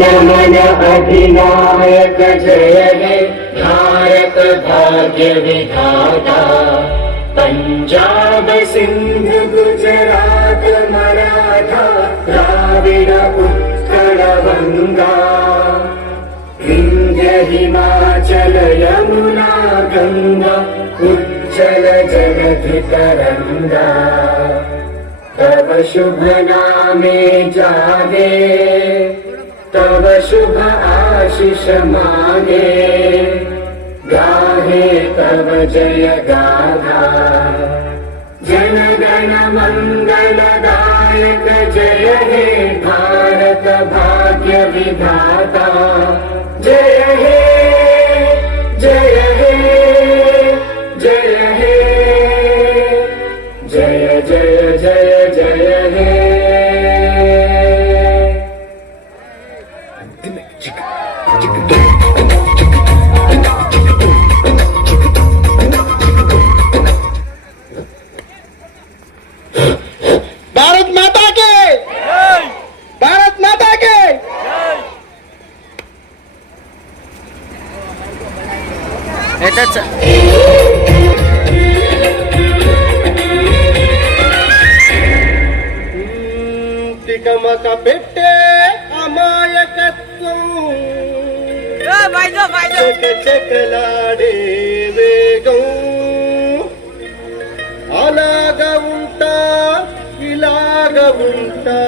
गमन अधिनायक जय हे भारत भाग्य विधाता। पंजाब सिंध गुजरात मराठा द्राविड उत्कल गंगा विंध्य हिमाचल यमुना गंगा उज्जल जलधि तरंगा। तव शुभ नामे जागे तव शुभ आशीष मागे गाहे तव जय गाथा। जन गण मंगलदायक जय हे भारत भाग्य विधाता। जय हे जय हे जय हे जय जय जय जय हे। भारत माता के भारत माता के తికమక పెట్టే అమాయకత్వం చెక్కలాడే వేగం అలాగ ఉంటా ఇలాగ ఉంటా